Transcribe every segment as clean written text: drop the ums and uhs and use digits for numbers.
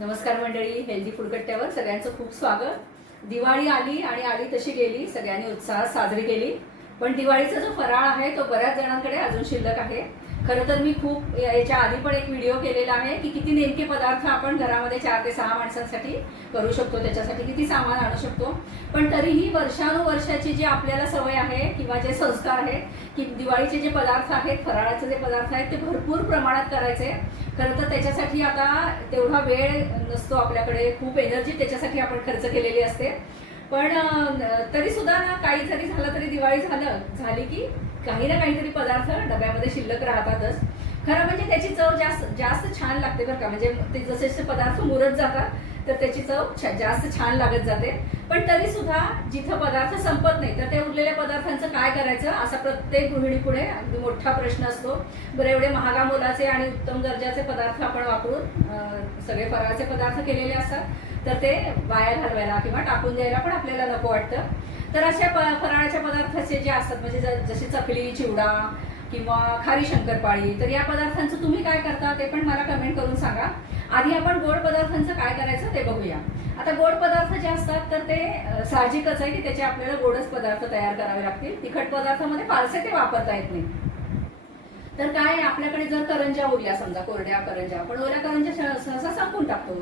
नमस्कार मंडळी, healthy food कट्ट्यावर सगळ्यांचं खूप स्वागत। दिवाळी आली आणि आली तशी गेली, सगळ्यांनी उत्साहात साजरी केली। पण दिवाळीचा जो फराळ आहे तो बऱ्याच जणांकडे अजून शिल्लक आहे। खरं तर मी खूप याच्या आधी पण एक व्हिडिओ केलेला आहे की किती नेमके पदार्थ आपण घरामध्ये 4 ते 6 माणसांसाठी करू शकतो, त्याच्यासाठी किती सामान आणू शकतो। पण तरीही वर्षानुवर्षाची जी आपल्याला सवय आहे किंवा जे संस्कार आहे की दिवाळीचे जे पदार्थ आहेत, फराळाचे जे पदार्थ आहेत ते भरपूर प्रमाणात करायचे। खरं तर त्याच्यासाठी आता तेवढा वेळ नसतो आपल्याकडे, खूप एनर्जी त्याच्यासाठी आपण खर्च केलेली असते। पण तरी सुद्धा ना, काही जरी झालं तरी दिवाळी झाली की काही ना काहीतरी पदार्थ डब्यामध्ये शिल्लक राहतातच। खरं म्हणजे त्याची चव जास्त छान लागते बरं का। म्हणजे ते जसे जसे पदार्थ मुरत जातात तर त्याची चव जास्त छान लागत जाते। पण तरी सुद्धा जिथं पदार्थ संपत नाही तर ते उरलेल्या पदार्थांचं काय करायचं, असा प्रत्येक गृहिणीपुढे अगदी मोठा प्रश्न असतो। बरं, एवढे महागा मोलाचे आणि उत्तम दर्जाचे पदार्थ आपण वापरून सगळे फराळाचे पदार्थ केलेले असतात, तर ते वाया घालवायला किंवा टाकून द्यायला पण आपल्याला नको वाटतं। तर अशा फराळाच्या पदार्थाचे जे असतात, म्हणजे जसे चकली, चिवडा किंवा खारी शंकरपाळी, तर या पदार्थांचं तुम्ही काय करता ते पण मला कमेंट करून सांगा। आधी आपण गोड पदार्थांचं काय करायचं ते बघूया। आता गोड पदार्थ जे असतात तर ते साहजिकच आहे की त्याचे आपल्याला गोडच पदार्थ तयार करावे लागतील। तिखट पदार्थामध्ये फारसे ते वापरता येत नाही। तर काय, आपल्याकडे जर करंज्या उरल्या, समजा कोरड्या करंज्या, पण ओल्या करंज्या सहसा संपून टाकतो।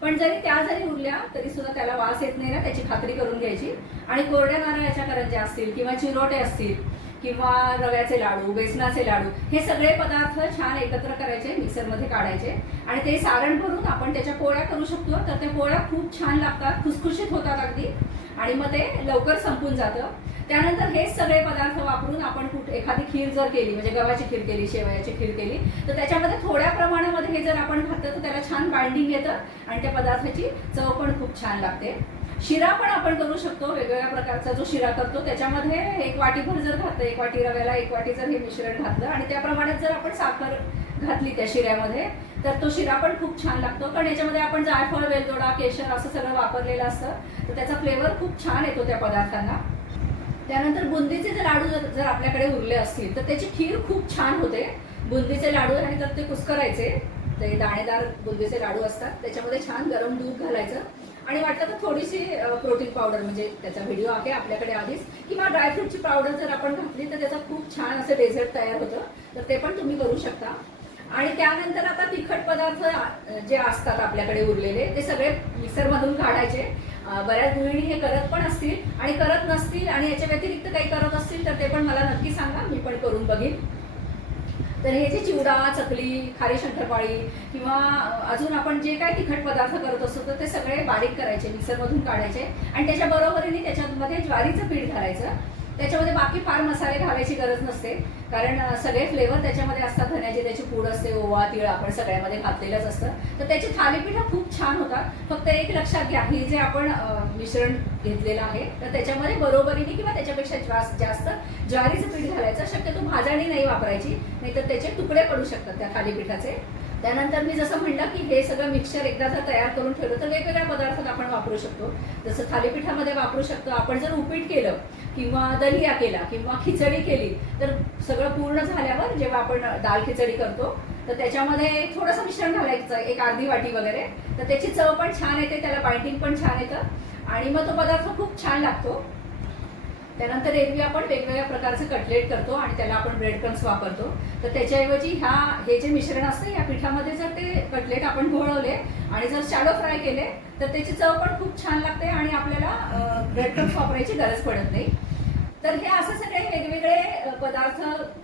पण जरी उरल्या तरी सुद्धा त्याला वास येत नाही ना, त्याची खात्री करून घ्यायची। आणि कोरड्या नारळाच्या करंज्या असतील किंवा चिरोटे असतील किंवा रव्याचे लाडू, बेसनाचे लाडू, हे सगळे पदार्थ छान एकत्र करायचे, मिक्सरमध्ये काढायचे आणि ते सारण भरून आपण त्याच्या पोळ्या करू शकतो। तर त्या पोळ्या खूप छान लागतात, खुसखुशीत होतात अगदी, आणि मग ते लवकर संपून जातं। त्यानंतर हेच सगळे पदार्थ वापरून आपण एखादी खीर जर केली, म्हणजे गव्हाची खीर केली, शेवयाची खीर केली, तर त्याच्यामध्ये थोड्या प्रमाणामध्ये हे जर आपण घातलं तर त्याला छान बाइंडिंग येतं आणि त्या पदार्थाची चव पण खूप छान लागते। शिरा पण आपण करू शकतो, वेगवेगळ्या प्रकारचा जो शिरा करतो त्याच्यामध्ये 1 वाटीभर जर घातलं, 1 वाटी रव्याला 1 वाटी जर हे मिश्रण घातलं आणि त्या प्रमाणात जर आपण साखर घातली त्या शिऱ्यामध्ये, तर तो शिरा पण खूप छान लागतो। कारण याच्यामध्ये आपण जायफळ, वेलदोडा, केशर असं सगळं वापरलेलं असतं, तर त्याचा फ्लेवर खूप छान येतो त्या पदार्थांना। त्यानंतर बुंदीचे जे लाडू जर आपल्याकडे उरले असतील तर त्याची खीर खूप छान होते। बुंदीचे लाडू आणि तर ते कुस्करायचे, ते दाणेदार बुंदीचे लाडू असतात, त्याच्यामध्ये छान गरम दूध घालायचं आणि वाटलं तर थोडीशी प्रोटीन पावडर, म्हणजे त्याचा व्हिडिओ आहे आपल्याकडे आधीच, किंवा ड्रायफ्रूटची पावडर जर आपण घातली तर त्याचा खूप छान असं डेझर्ट तयार होतं, तर ते पण तुम्ही करू शकता। आणि त्यानंतर आता तिखट पदार्थ जे असतात आपल्याकडे उरलेले ते सगळे मिक्सरमधून काढायचे। बऱ्याच गृहिणी हे करत पण असतील आणि करत नसतील आणि याच्या व्यतिरिक्त काही करत असतील तर ते पण मला नक्की सांगा, मी पण करून बघीन। तर हे जे चिवडा, चकली, खारी शंकरपाळी किंवा अजून आपण जे काही तिखट पदार्थ करत असतो तर ते सगळे बारीक करायचे, मिक्सरमधून काढायचे आणि त्याच्या बरोबरीने त्याच्यामध्ये ज्वारीचं पीठ घालायचं। त्याच्यामध्ये बाकी फार मसाले घालायची गरज नसते, कारण सगळे फ्लेवर त्याच्यामध्ये असतात। धण्याची त्याची पूड असते, ओवा, तीळ आपण सगळ्यामध्ये घातलेलंच असतं, तर त्याची थालीपीठं खूप छान होतात। फक्त एक लक्षात घ्या, ही जे आपण मिश्रण घेतलेलं आहे तर त्याच्यामध्ये बरोबरीने किंवा त्याच्यापेक्षा जास्त ज्वारीचं पीठ घालायचं। शक्यतो भाजणी नाही वापरायची, नाहीतर त्याचे तुकडे पडू शकतात त्या थालीपीठाचे। त्यानंतर मी जसं म्हणलं की हे सगळं मिक्सचर एकदा जर तयार करून ठेवलं तर वेगवेगळ्या पदार्थात आपण वापरू शकतो। जसं थालीपीठामध्ये वापरू शकतो आपण, जर उपीट केलं किंवा दलिया केला किंवा खिचडी केली, तर सगळं पूर्ण झाल्यावर जेव्हा आपण दाल खिचडी करतो तर त्याच्यामध्ये थोडंसं मिश्रण घालायचं, 1 अर्धी वाटी वगैरे, तर त्याची चव पण छान येते, त्याला बाइंडिंग पण छान येतं आणि मग तो पदार्थ खूप छान लागतो। त्यानंतर एरवी आपण वेगवेगळ्या प्रकारचे कटलेट करतो आणि त्याला आपण ब्रेड क्रम्स वापरतो, तर त्याच्याऐवजी हे जे मिश्रण असतं या पिठामध्ये जर ते कटलेट आपण घोळवले आणि जर शॅलो फ्राय केले तर त्याची चव पण खूप छान लागते आणि आपल्याला ब्रेड क्रम्स वापरायची गरज पडत नाही। तर हे असं सगळे वेगवेगळे पदार्थ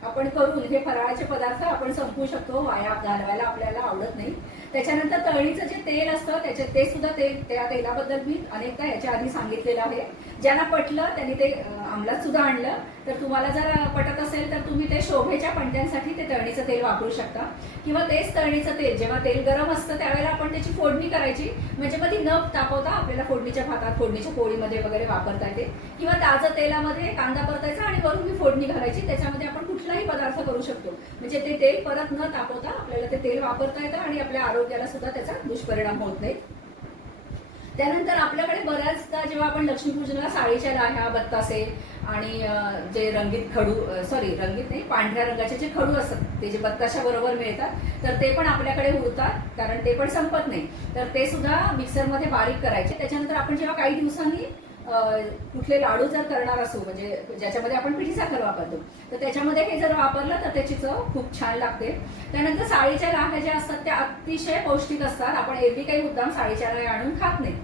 आपण करून हे फराळाचे पदार्थ आपण संपवू शकतो, वाया घालवायला आपल्याला आवडत नाही। त्याच्यानंतर तळणीचं जे तेल असतं ते सुद्धा त्या तेलाबद्दल मी अनेकदा याच्या आधी सांगितलेलं आहे। ज्यांना पटलं त्यांनी ते अंमलात सुद्धा आणलं, तर तुम्हाला जर पटत असेल तर तुम्ही ते शोभेच्या पणत्यांसाठी ते तळणीचं तेल वापरू शकता, किंवा तेच तळणीचं तेल जेव्हा तेल गरम असतं त्यावेळेला आपण त्याची फोडणी करायची, म्हणजे मग ती न तापवता आपल्याला फोडणीच्या भातात, फोडणीच्या पोळीमध्ये वगैरे वापरता येते। किंवा ताजं तेलामध्ये कांदा परतायचा आणि वरून ही फोडणी घालायची, त्याच्यामध्ये आपण कुठलाही पदार्थ करू शकतो, म्हणजे ते तेल परत न तापवता आपल्याला ते तेल वापरता येतं आणि आपल्या आरोग्याला सुद्धा त्याचा दुष्परिणाम होत नाही। त्यानंतर आपल्याकडे बऱ्याचदा जेव्हा आपण लक्ष्मीपूजनाला साडीच्या लाह्या, बत्तासे आणि जे रंगीत खडू रंगीत नाही, पांढऱ्या रंगाचे जे खडू असतात ते जे बत्ताशा बरोबर मिळतात तर ते पण आपल्याकडे उरतात, कारण ते पण संपत नाही. तर ते सुद्धा मिक्सरमध्ये बारीक करायचे. त्याच्यानंतर आपण जेव्हा काही दिवसांनी कुठले लाडू जर करणार असू, म्हणजे ज्याच्यामध्ये आपण पिठी साखर वापरतो, तर त्याच्यामध्ये हे जर वापरलं तर त्याची चव खूप छान लागते. त्यानंतर साडीच्या लाह्या ज्या असतात त्या अतिशय पौष्टिक असतात. आपण एरवी काही मुद्दाम साडीच्या लाह्या आणून खात नाही,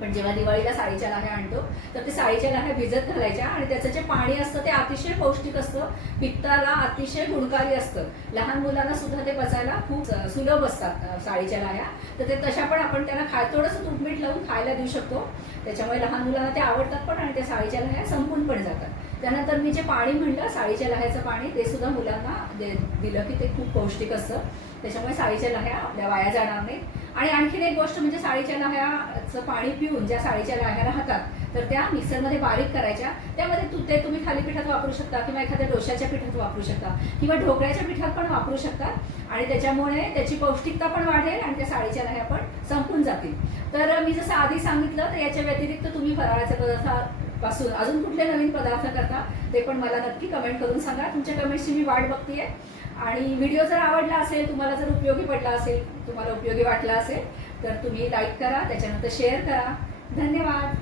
पण जेव्हा दिवाळीला साडीच्या लाह्या आणतो तर ते साडीच्या लाह्या भिजत घालायच्या आणि त्याचं जे पाणी असतं ते अतिशय पौष्टिक असतं, पित्ताला अतिशय गुणकारी असतं. लहान मुलांना सुद्धा ते पचायला खूप सुलभ असतात साडीच्या लाह्या. तर ते तशा पण आपण त्यांना थोडंसं तूप मीठ लावून खायला देऊ शकतो. त्याच्यामुळे लहान मुलांना ते आवडतात पण, आणि त्या साडीच्या लाह्या संपून पण जातात. त्यानंतर मी जे पाणी म्हणलं साडीच्या लाह्याचं पाणी, ते सुद्धा मुलांना दिलं की ते खूप पौष्टिक असतं. त्याच्यामुळे साडीच्या लाह्या आपल्या वाया जाणार नाहीत. आणि आणखीन एक गोष्ट म्हणजे साडीच्या लाह्याचं पाणी पिऊन ज्या साडीच्या लाह्या राहतात तर त्या मिक्सरमध्ये बारीक करायच्या. त्यामध्ये ते तुम्ही थालीपीठात वापरू शकता, किंवा एखाद्या डोश्याच्या पिठात वापरू शकता, किंवा ढोकळ्याच्या पिठात पण वापरू शकता. आणि त्याच्यामुळे त्याची पौष्टिकता पण वाढेल आणि त्या साडीच्या लाह्या पण संपून जातील. तर मी जसं आधी सांगितलं, तर याच्या व्यतिरिक्त तुम्ही फराळाच्या पदार्थापासून अजून कुठले नवीन पदार्थ करता ते पण मला नक्की कमेंट करून सांगा. तुमच्या कमेंट्सची मी वाट बघतेय. आणि व्हिडिओ जर आवडला असेल, तुम्हाला जर उपयोगी पडला असेल, तुम्हाला उपयोगी वाटला असेल, तर तुम्ही लाईक करा, त्याच्यानंतर शेअर करा. धन्यवाद.